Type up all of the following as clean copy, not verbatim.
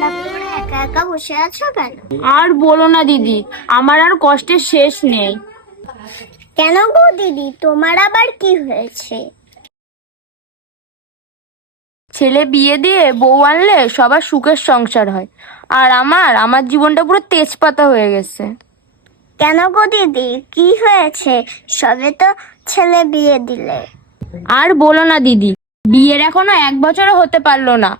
খারাপ করে একা একা বসে আছো কেন? আর বলো না দিদি, আমার আর কষ্টের শেষ নেই। কেন গো দিদি, তোমার আবার কি হয়েছে? ছেলে বিয়ে দিয়ে বউ আনলে সবার সুখের সংসার হয়, আর আমার জীবনটা পুরো তেজপাতা হয়ে গেছে। কেন গো দিদি, কি হয়েছে? সবে তো ছেলে বিয়ে দিলে। আর বলো না দিদি, বিয়ের এখনো 1 বছরও হতে পারলো না,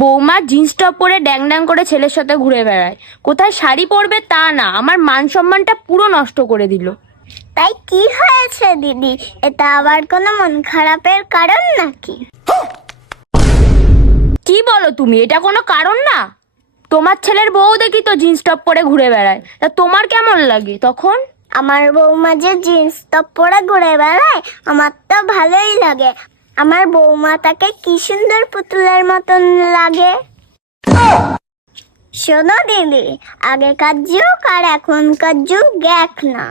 বৌমা জিন্স টপ পরে ড্যাং ড্যাং করে ছেলের সাথে ঘুরে বেড়ায়। কোথায় শাড়ি পরবে তা না, আমার মান সম্মানটা পুরো নষ্ট করে দিল। তাই কি হয়েছে দিদি? এটা আবার কোনো মন খারাপের কারণ নাকি? কি বলো তুমি, এটা কোনো কারণ না? তোমার ছেলের বউ দেখি তো জিন্স টপ পরে ঘুরে বেড়ায়, তা তোমার কেমন লাগে তখন? আমার বৌমা যে জিন্স টপ পরে ঘুরে বেড়ায়, আমার তো ভালোই লাগে। আমার বৌমা তাকে কি সুন্দর পুতুলের মতন লাগে। শোনো দিদি, আগেকার যুগ আর এখনকার যুগ এক না।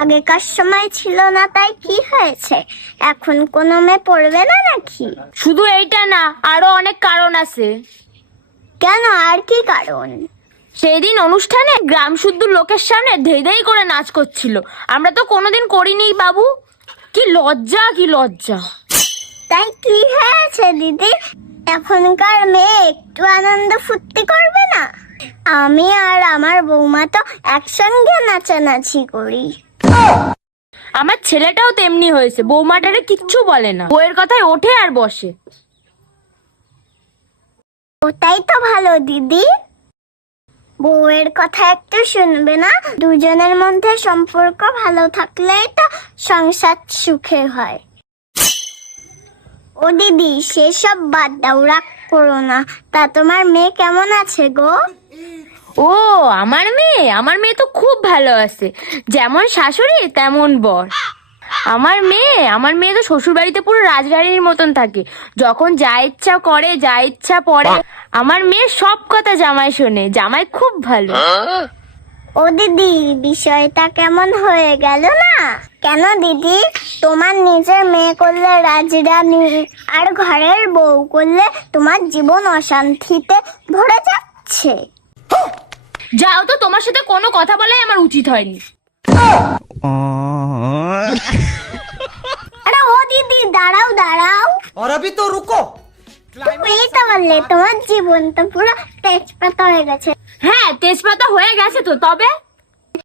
আগেকার সময় ছিল না তাই কি হয়েছে? এখন কোনো মেয়ে পড়বে না নাকি? শুধু এইটা না, আরো অনেক কারণ আছে। কেন, আর কি কারণ? সেই দিন অনুষ্ঠানে গ্রাম শুদ্ধ লোকের সামনে ধেই ধেই করে নাচ করছিল, আমরা তো কোনোদিন করিনি বাবু। কি লজ্জা, কি লজ্জা। তাই কি হয়েছে দিদি? এখনকার মেয়ে একটু আনন্দ ফুর্তি করবে না? আমি আর আমার বৌমা তো একসঙ্গে নাচানাচি করি। আমার ছেলেটাও তেমনি হয়েছে, বৌমাটারে কিচ্ছু বলে না, বউয়ের কথায় ওঠে আর বসে। ওটাই তো ভালো দিদি, বউয়ের কথা একটু শুনবে না। দুজনের মধ্যে সম্পর্ক ভালো থাকলেই তো সংসার সুখে হয়। ও দিদি, সেসব বাদ দাও, রাগ করো না। তা তোমার মেয়ে কেমন আছে গো? ও, আমার মেয়ে তো খুব ভালো আছে, যেমন শাশুড়ি তেমন বর। আমার মেয়ে তো শ্বশুর বাড়িতে পুরো রাজরানীর মতন থাকে, যখন যা ইচ্ছা করে যা ইচ্ছা পড়ে। আমার মেয়ে সব কথা জামাই শোনে, জামাই খুব ভালো। ও দিদি, বিষয়টা কেমন হয়ে গেল না? কেন দিদি, তোমার নিজের মেয়ে করলে রাজরানী, আর ঘরের বউ করলে তোমার জীবন অশান্তিতে ভরে যাচ্ছে। যাও তো, তোমার সাথে কোনো কথা বলাই আমার উচিত হয়নি। আরে ও দিদি, দাঁড়াও দাঁড়াও। और अभी तो रुको। এই তো বললে তোমার জীবন তো পুরো তেজপাতা হয়ে গেছে। হ্যাঁ, তেজপাতা হয়ে গেছে তো, তবে